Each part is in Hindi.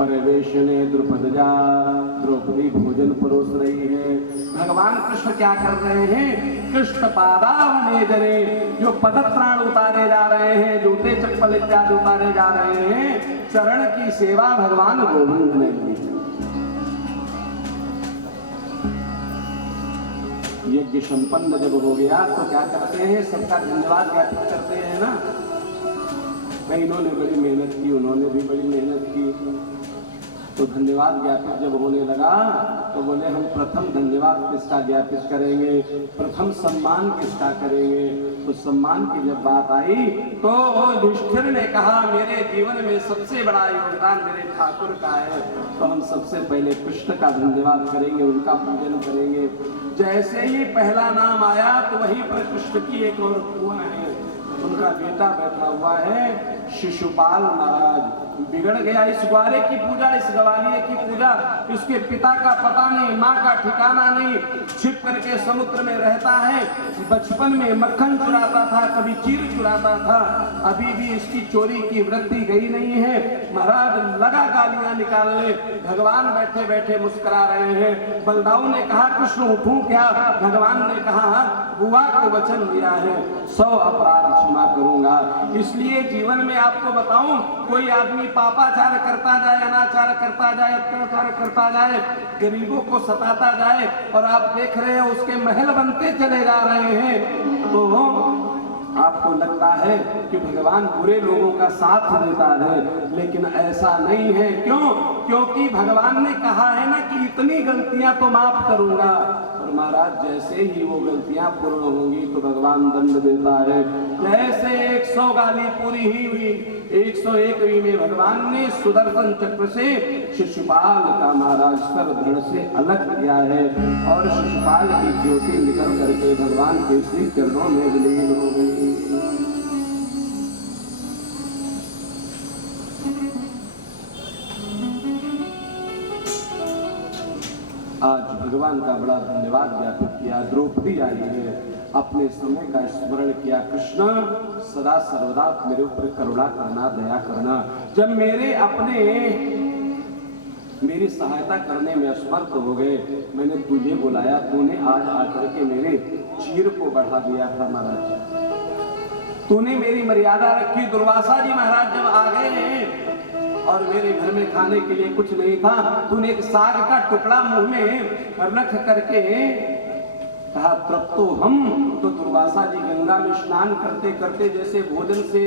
परिवेशने द्रुपदजा, द्रौपदी भोजन परोस रही है। भगवान कृष्ण क्या कर रहे हैं? कृष्ण पादावने जने, जो पदत्राण उतारे जा रहे हैं, जूते चप्पल इत्यादि उतारे जा रहे हैं, चरण की सेवा भगवान गोविंद ने की। यज्ञ संपन्न जब हो गया तो क्या करते हैं? सबका धन्यवाद ज्ञापित करते हैं ना। इन्होंने बड़ी मेहनत की, उन्होंने भी बड़ी मेहनत की। तो धन्यवाद ज्ञापित जब होने लगा तो बोले हम प्रथम धन्यवाद किसका ज्ञापित करेंगे, प्रथम सम्मान किसका करेंगे। तो सम्मान की जब बात आई तो युधिष्ठिर ने कहा मेरे जीवन में सबसे बड़ा योगदान मेरे ठाकुर का है, तो हम सबसे पहले कृष्ण का धन्यवाद करेंगे, उनका पूजन करेंगे। जैसे ही पहला नाम आया तो वहीं पर कृष्ण की एक और हुआ है, उनका बेटा बैठा हुआ है शिशुपाल महाराज। बिगड़ गया इस ग्वारे की पूजा, इस ग्वालिये की पूजा। इसके पिता का पता नहीं, माँ का ठिकाना नहीं, छिप करके समुद्र में रहता है। बचपन में मक्खन चुराता था, कभी चीर चुराता था, अभी भी इसकी चोरी की वृत्ति गई नहीं है। महाराज लगा गालियां निकालने, भगवान बैठे बैठे मुस्कुरा रहे हैं। बलदाऊ ने कहा कृष्ण उठूं क्या? भगवान ने कहा बुआ को वचन दिया है 100 अपराध क्षमा करूंगा। इसलिए जीवन में आपको बताऊं, कोई आदमी पापाचार करता जाए, अनाचार करता जाए, अत्याचार करता जाए, गरीबों को सताता जाए और आप देख रहे हो उसके महल बनते चले जा रहे हैं, तो आपको लगता है कि भगवान बुरे लोगों का साथ देता है, लेकिन ऐसा नहीं है। क्यों? क्योंकि भगवान ने कहा है ना कि इतनी गलतियां तो माफ करूंगा, और महाराज जैसे ही वो गलतियां पूर्ण होंगी तो भगवान दंड देता है। जैसे 100 गाली पूरी ही हुई, 101वीं में भगवान ने सुदर्शन चक्र से शिशुपाल का महाराज सर धड़ से अलग किया है, और शिशुपाल की ज्योति निकल करके भगवान के श्री चरणों में विलीन हो गई। आज भगवान का बड़ा धन्यवाद ज्ञापित किया। द्रौपदी आई है, अपने समय का स्मरण किया। कृष्ण सदा सर्वदा मेरे ऊपर करुणा करना, दया करना। जब मेरी सहायता करने में असमर्थ हो गए, मैंने तुझे बुलाया, तूने आज आकर के मेरे चीर को बढ़ा दिया था महाराज। तूने मेरी मर्यादा रखी। दुर्वासा जी महाराज जब आ गए और मेरे घर में खाने के लिए कुछ नहीं था, तूने एक साग का टुकड़ा मुंह में रख करके कहा तृप्तो हम। तो दुर्वासा जी गंगा में स्नान करते करते जैसे भोजन से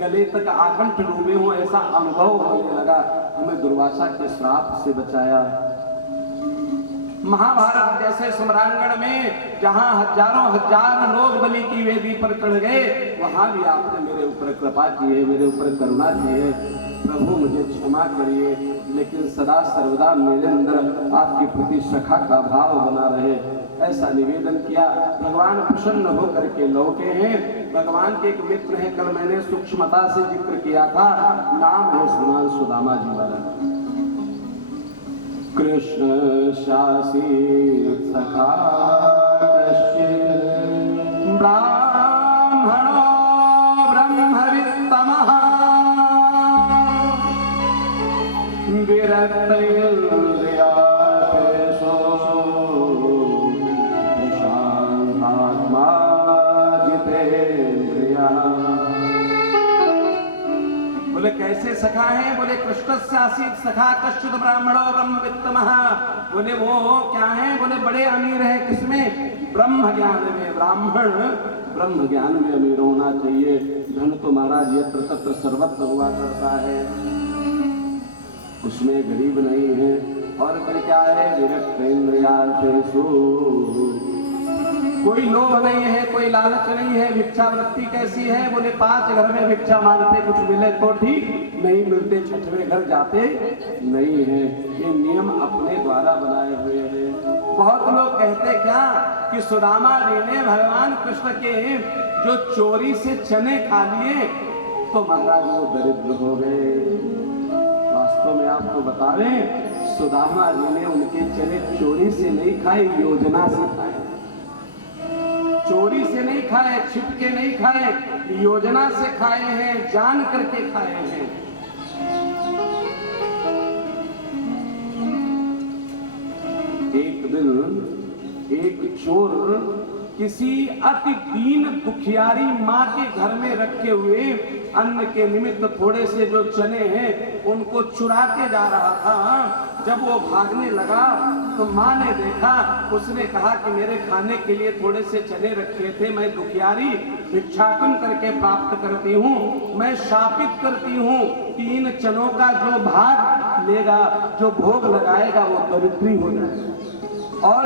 गले तक आकंठ डूबे हो, ऐसा अनुभव होने लगा। हमें दुर्वासा के श्राप से बचाया। महाभारत जैसे सम्रांगण में जहां हजारों हजार लोग बलि की वेदी पर चढ़ गए, वहां भी आपने मेरे ऊपर कृपा की है, मेरे ऊपर करुणा की है। प्रभु मुझे क्षमा करिए, लेकिन सदा सर्वदा मेरे अंदर आपके प्रति सखा का भाव बना रहे, ऐसा निवेदन किया। भगवान प्रसन्न होकर के लौटे हैं। भगवान के एक मित्र हैं, कल मैंने सूक्ष्मता से जिक्र किया था, नाम है श्रीमान सुदामा जी महाराज। कृष्ण शासी सखा ब्राह्मणो ब्रह्मवित्तमः विरक्तैर्यातेषु प्रशान्तात्मा जितेन्द्रियः। बोले कैसे सखा है? बोले कृष्णस्य आसीत् सखा कश्चित् ब्राह्मणो ब्रह्मवित्तमः। बोले वो क्या है? बोले बड़े अमीर है। किसमें? ब्रह्म ज्ञान में। ब्राह्मण ब्रह्म ज्ञान में अमीर होना चाहिए। धन तो महाराज यत्र तत्र सर्वत्र हुआ करता है, उसमें गरीब नहीं है। और फिर क्या है? विरक्तेन्द्रियार्थेषु, कोई लोभ नहीं है, कोई लालच नहीं है। भिक्षावृत्ति कैसी है? बोले 5 घर में भिक्षा मांगते, कुछ मिले तो ठीक, नहीं मिलते 6वें घर जाते नहीं है। ये नियम अपने द्वारा बनाए हुए हैं। बहुत लोग कहते क्या कि सुदामा जी ने भगवान कृष्ण के जो चोरी से चने खा लिए तो महाराज वो दरिद्र हो गए। वास्तव में आपको बतावें, सुदामा जी ने उनके चने चोरी से नहीं खाए, योजना से खाए। चोरी से नहीं खाए, छिप के नहीं खाए, योजना से खाए हैं, जान करके खाए हैं। दिन एक चोर किसी अति दीन दुखियारी माँ के घर में रखे हुए अन्न के निमित्त थोड़े से जो चने हैं उनको चुरा के जा रहा था। जब वो भागने लगा तो माँ ने देखा, उसने कहा कि मेरे खाने के लिए थोड़े से चने रखे थे, मैं दुखियारी भिक्षाटन करके प्राप्त करती हूँ, मैं शापित करती हूँ कि इन चनों का जो भाग लेगा, जो भोग लगाएगा वो दरिद्री हो जाएगा। और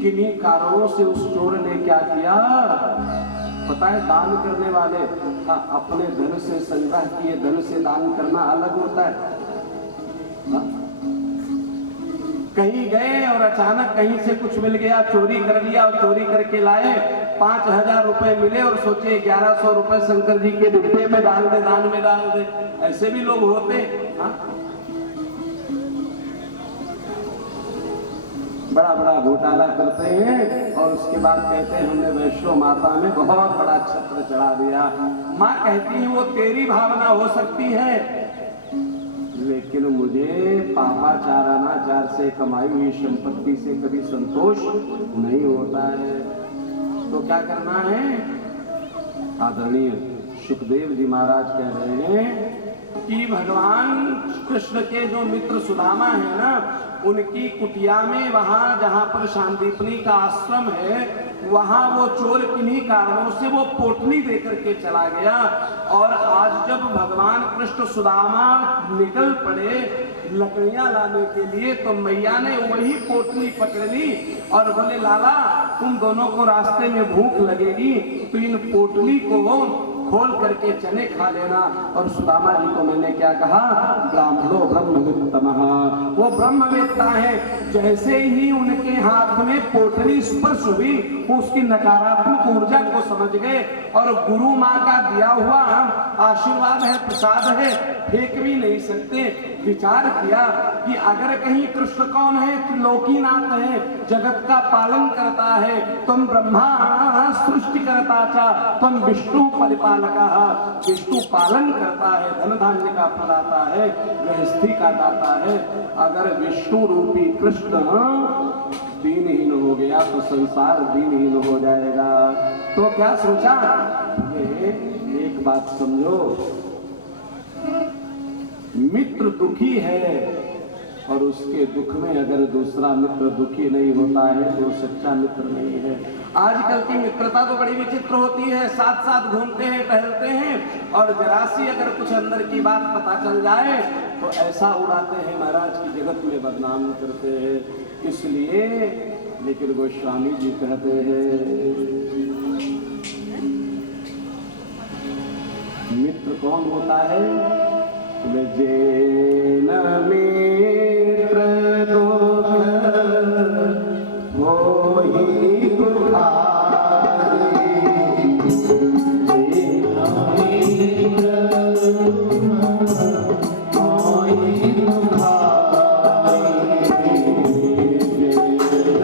किन्हीं कारणों से उस चोर ने क्या किया पता है? दान करने वाले अपने धन से संग्रह किए धन से दान करना अलग होता है। कहीं गए और अचानक कहीं से कुछ मिल गया, चोरी कर लिया और चोरी करके लाए, 5,000 रुपए मिले और सोचे 1100 रुपए शंकर जी के डिब्बे में डाल दे, दान में डाल दे। ऐसे भी लोग होते। बड़ा बड़ा घोटाला करते हैं और उसके बाद कहते हैं हमने वैष्णो माता में बहुत बड़ा छत्र चढ़ा दिया। माँ कहती है वो तेरी भावना हो सकती है, लेकिन मुझे पापाचार अनाचार से कमाई हुई संपत्ति से कभी संतोष नहीं होता है। तो क्या करना है? आदरणीय सुखदेव जी महाराज कह रहे हैं कि भगवान कृष्ण के जो मित्र सुदामा है ना, उनकी कुटिया में वहां जहां पर शांतिपनी का आश्रम है, वहां वो चोर किन्हीं कारणों से वो पोटली देकर के चला गया। और आज जब भगवान कृष्ण सुदामा निकल पड़े लकड़ियां लाने के लिए, तो मैया ने वही पोटली पकड़ ली और बोले लाला तुम दोनों को रास्ते में भूख लगेगी तो इन पोटली को खोल करके चने खा लेना। और सुदामा जी को मैंने क्या कहा? ब्राह्मणो ब्रह्मवित्तमः, वो ब्रह्मवेत्ता है। जैसे ही उनके हाथ में पोटली स्पर्श हुई, उसकी नकारात्मक ऊर्जा को समझ गए और गुरु माँ का दिया हुआ आशीर्वाद है, प्रसाद है, फेंक भी नहीं सकते। विचार किया कि अगर कहीं कृष्ण कौन है? त्रिलोकीनाथ है, जगत का पालन करता है। तुम ब्रह्मा सृष्टि करता चा, तुम विष्णु परिपालक, विष्णु पालन करता है, धन धान्य का फलाता है, गृहस्थी का दाता है। अगर विष्णु रूपी कृष्ण दीनहीन हो गया तो संसार दीनहीन हो जाएगा। तो क्या सोचा? ये एक बात समझो, मित्र दुखी है और उसके दुख में अगर दूसरा मित्र दुखी नहीं होता है तो सच्चा मित्र नहीं है। आजकल की मित्रता तो बड़ी विचित्र होती है, साथ साथ घूमते हैं, टहलते हैं और जरा सी अगर कुछ अंदर की बात पता चल जाए तो ऐसा उड़ाते हैं महाराज की जगत में बदनाम करते हैं। इसलिए लेकिन गोस्वामी जी कहते हैं मित्र कौन होता है? जेन मित्र दुख होहि दुखारी, जेन मित्र दुख होहि दुखारी, जेन मित्र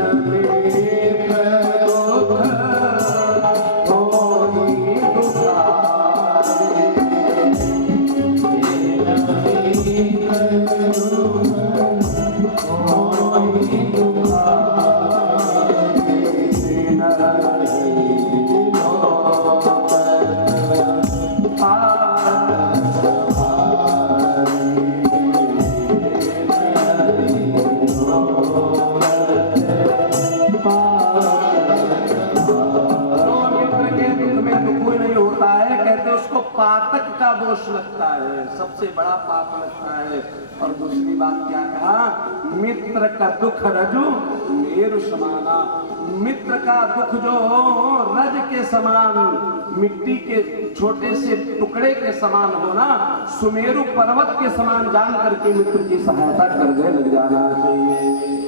दुख होहि दुखारी। पातक का दोष लगता है, सबसे बड़ा पाप लगता है। और दूसरी बात क्या कहा? मित्र का दुख रजु मेरु समाना, मित्र का दुख जो रज के समान, मिट्टी के छोटे से टुकड़े के समान होना, सुमेरु पर्वत के समान जान करके मित्र की सहायता करने लग जाना चाहिए।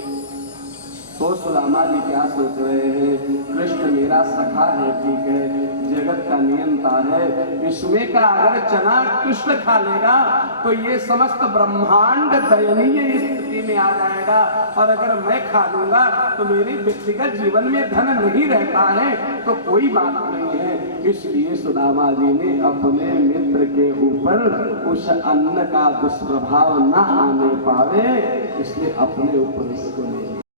तो सुदामा जी क्या सोच रहे हैं? कृष्ण मेरा सखा है, ठीक है, जगत का नियंता है, इसमें का अगर चना कृष्ण खा लेगा तो ये समस्त ब्रह्मांड दयनीय स्थिति में आ जाएगा। और अगर मैं खा लूंगा तो मेरे व्यक्तिगत जीवन में धन नहीं रहता है तो कोई बात नहीं है। इसलिए सुदामा जी ने अपने मित्र के ऊपर उस अन्न का दुष्प्रभाव न आने पावे, इसलिए अपने ऊपर इसको ले लिया।